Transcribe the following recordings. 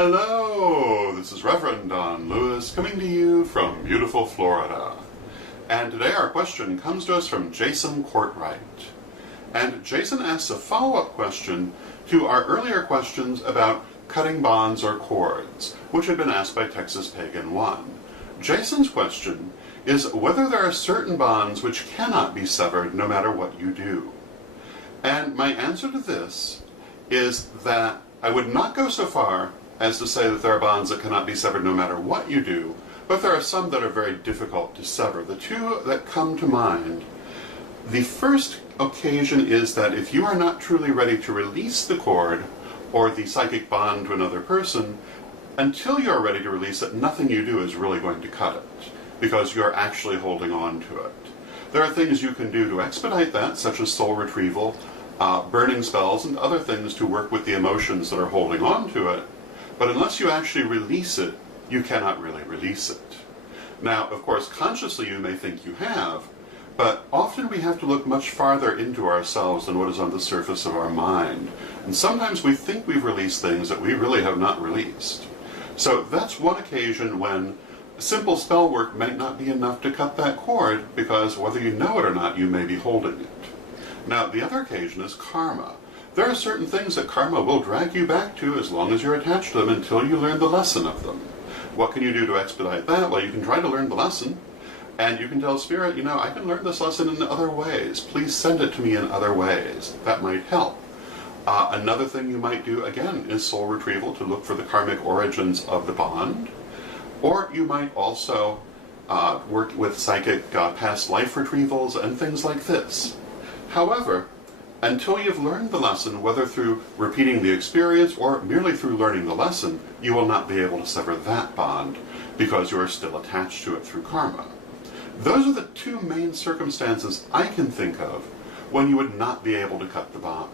Hello, this is Reverend Don Lewis coming to you from beautiful Florida. And today our question comes to us from JasonCourtRight. And Jason asks a follow-up question to our earlier questions about cutting bonds or cords, which had been asked by Texas Pagan 1. Jason's question is whether there are certain bonds which cannot be severed no matter what you do. And my answer to this is that I would not go so far as to say that there are bonds that cannot be severed no matter what you do, but there are some that are very difficult to sever. The two that come to mind, the first occasion is that if you are not truly ready to release the cord or the psychic bond to another person, until you're ready to release it, nothing you do is really going to cut it, because you're actually holding on to it. There are things you can do to expedite that, such as soul retrieval, burning spells, and other things to work with the emotions that are holding on to it. But unless you actually release it, you cannot really release it. Now, of course, consciously you may think you have, but often we have to look much farther into ourselves than what is on the surface of our mind. And sometimes we think we've released things that we really have not released. So that's one occasion when simple spell work might not be enough to cut that cord, because whether you know it or not, you may be holding it. Now, the other occasion is karma. There are certain things that karma will drag you back to as long as you're attached to them until you learn the lesson of them. What can you do to expedite that? Well, you can try to learn the lesson, and you can tell Spirit, you know, I can learn this lesson in other ways. Please send it to me in other ways. That might help. Another thing you might do, again, is soul retrieval to look for the karmic origins of the bond. Or you might also work with psychic past life retrievals and things like this. However, until you've learned the lesson, whether through repeating the experience or merely through learning the lesson, you will not be able to sever that bond because you are still attached to it through karma. Those are the two main circumstances I can think of when you would not be able to cut the bond.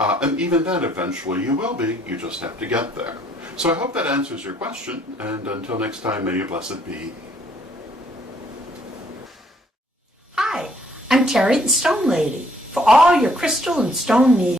And even then, eventually you will be. You just have to get there. So I hope that answers your question, and until next time, may you blessed be. Hi, I'm Terry the Stone Lady. For all your crystal and stone needs,